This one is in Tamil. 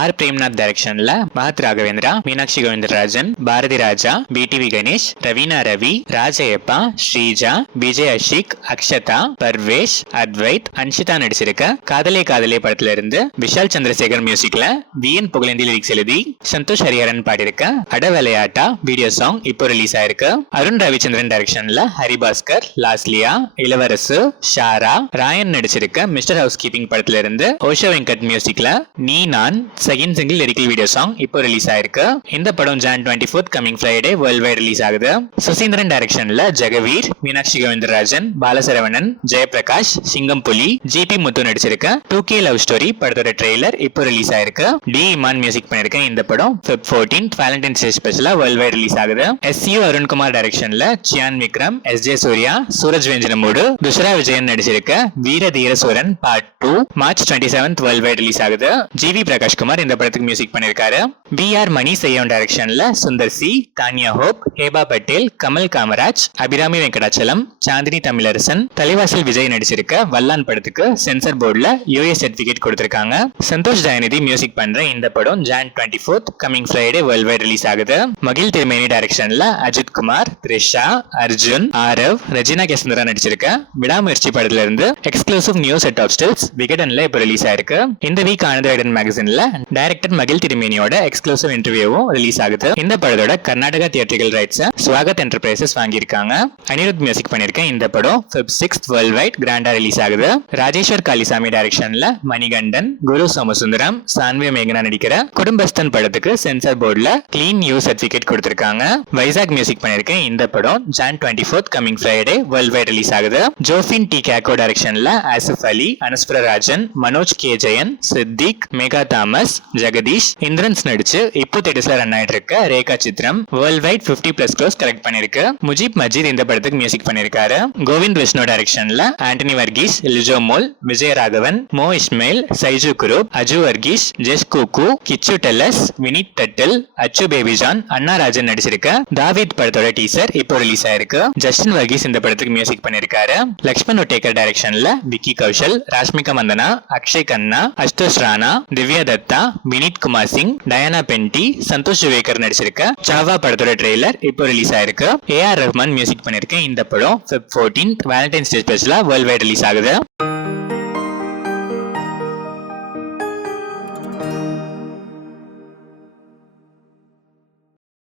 ஆர் பிரேம்நாத் டைரக்ஷன்ல மஹத் ராகவேந்திரா, மீனாட்சி கோவிந்தராஜன், பாரதி ராஜா, பிடிவி கணேஷ், ரவீனா ரவி, ராஜயப்பா, ஸ்ரீஜா, விஜய் அஷிக், அக்ஷதா, பர்வேஷ், அத்வைத், அன்ஷிதா நடிச்சிருக்க காதலே காதலே படத்துல இருந்து விஷால் சந்திரசேகர் மியூசிக்ல விஎன் புகழேந்தி லிரிக்ஸ் எழுதி சந்தோஷ் ஹரிஹரன் பாடியிருக்க அட விளையாட்டா வீடியோ சாங் இப்போ ரிலீஸ் ஆயிருக்கு. அருண் ரவிச்சந்திரன் டைரக்ஷன்ல ஹரிபாஸ்கர், லாஸ்லியா, இளவரசு, Shara, Rayan நடிச்சிருக்க mister house keeping படத்துல இருந்து ஓஷோ வெங்கட் மியூசிக்ல நீ நான் second single lyrical video song இப்போ ரிலீஸ் ஆயிருக்கு. இந்த படம் Jan 24 coming Friday world wide release ஆகுது. சுசீந்திரன் டைரக்ஷன்ல ஜெகவீர், மீனாட்சி கோவிந்தராஜன், பாலசரவணன், ஜெயபிரகாஷ், சிங்கம் புலி, ஜிபி முத்து நடிச்சிருக்க 2K லவ் ஸ்டோரி படத்தோட ட்ரெய்லர் இப்போ ரிலீஸ் ஆயிருக்கு. டி இமான் மியூசிக் பண்ணிருக்க இந்த படம் Feb 14 வேலண்டைன்ஸ் டே ஸ்பெஷலா வேர்ல்ட் வைட் ரிலீஸ் ஆகுது. SU அருண்குமார் டைரக்ஷன்ல சியான் விக்ரம், SJ சூர்யா, சூரஜ் வெஞ்சனமூடு, துஷரா விஜயன் நடிச்சிருக்க Veera Dheera Sooran part 2 March 27 world wide release ஆகுது. ஜிவி பிரகாஷ் குமார் இந்த படத்துக்கு மியூசிக் பண்ணிருக்காரு. BR மணி செய்யோன் டைரக்ஷன்ல சுந்தர் சி, தானியா ஹோப், ஹேபா பட்டேல், கமல் காமராஜ், அபிராமி வெங்கடாச்சலம், சாந்தினி தமிழரசன், தலைவாசல் விஜய் நடிச்சிருக்க வல்லான் படத்துக்கு சென்சர் போர்டுல US சர்டிபிகேட் கொடுத்திருக்காங்க. சந்தோஷ் தயாநிதி மியூசிக் பண்ற இந்த படம் Jan 24 coming Friday world wide release ஆகுது. மகிழ் திருமேனி டைரக்ஷன்ல அஜித் குமார், த்ரிஷா, அர்ஜுன், ஆரவ், ரெஜினா கேசந்திரா நடிச்சிருக்க விடாமுயற்சி படத்துல இருந்து exclusive new set of stills விகடன்ல இப்போ ரிலீஸ் ஆயிருக்கு. இந்த வீக் ஆனந்த விகடன் மேகசின்ல டைரக்டர் மகிழ் திருமேனியோட எக்ஸ்க்ளூசிவ் இன்டர்வியூவும் ரிலீஸ் ஆகுது. இந்த படத்தோட கர்நாடகா தியேட்டரிக்கல் ரைட்ஸ் ஸ்வாகத் என்டர்பிரைசஸ் வாங்கியிருக்காங்க. அனிருத் மியூசிக் பண்ணிருக்க இந்த படம் Feb 6 வேர்ல்ட் வைட் கிராண்டா ரிலீஸ் ஆகுது. ராஜேஸ்வர் காளிசாமி டைரக்ஷன்ல மணிகண்டன், குரு சோமசுந்தரம், சான்வி மேகனா நடிக்கிற குடும்பஸ்தன் படத்துக்கு சென்சார் போர்டுல கிளீன் யூ சர்டிபிகேட் கொடுத்திருக்காங்க. வைசாக் மியூசிக் பண்ணிருக்க இந்த படம் Jan 24 coming Friday world wide release ஆகுது. ஜோஃபின் டி கேக்கோ டைரக்ஷன்ல ஆசிஃப் அலி, அனுஸ்வர ராஜன், மனோஜ் கே ஜெயன், சித்திக், மேகா தாமஸ், ஜெகதீஷ், இந்திரன்ஸ் நடிச்சு இப்போ தேட்டர்ஸ்ல ரன் ஆயிட்டு இருக்க Rekha Chithram world wide 50+ gross collect பண்ணிருக்கு. முஜீப் மஜீத் இந்த படத்துக்கு மியூசிக் பண்ணிருக்காரு. கோவிந்த் விஷ்ணு டைரக்ஷன்ல ஆண்டனி வர்கீஸ், லிஜோ மோல், விஜயராகவன், மோ இஸ்மேல், சைஜு குரூப், அஜு வர்கீஸ், ஜெஸ் குக்கு, கிச்சு டெல்லஸ், வினித் டட்டில், அச்சு பேபிஜான், அண்ணா ராஜன் நடிச்சிருக்க தாவீத் படத்தோட டீசர் இப்போ ரிலீஸ் ஆயிருக்கு. ஜஸ்டின் வர்கீஸ் இந்த படத்துக்கு மியூசிக் பண்ணிருக்காரு. லக்ஷ்மண் ஒட்டேக்கர் டைரக்ஷன்ல விக்கி கௌஷல், ராஷ்மிகா மந்தனா, அக்ஷய் கண்ணா, அஷ்டோஷ் ராணா, திவ்யா தத்தா, வினித் குமார் சிங், டயானா பென்டி, சந்தோஷ் ஜுவேக்கர் நடிச்சிருக்க சாவா படத்தோட ட்ரெய்லர் இப்போ ரிலீஸ் ஆயிருக்கு. AR ரஹ்மான் மியூசிக் பண்ணிருக்க இந்த படம் Feb 14 வேலண்டைன்ஸ் டே ஸ்பெஷலா வேர்ல்ட் வைட் ரிலீஸ் ஆகுது.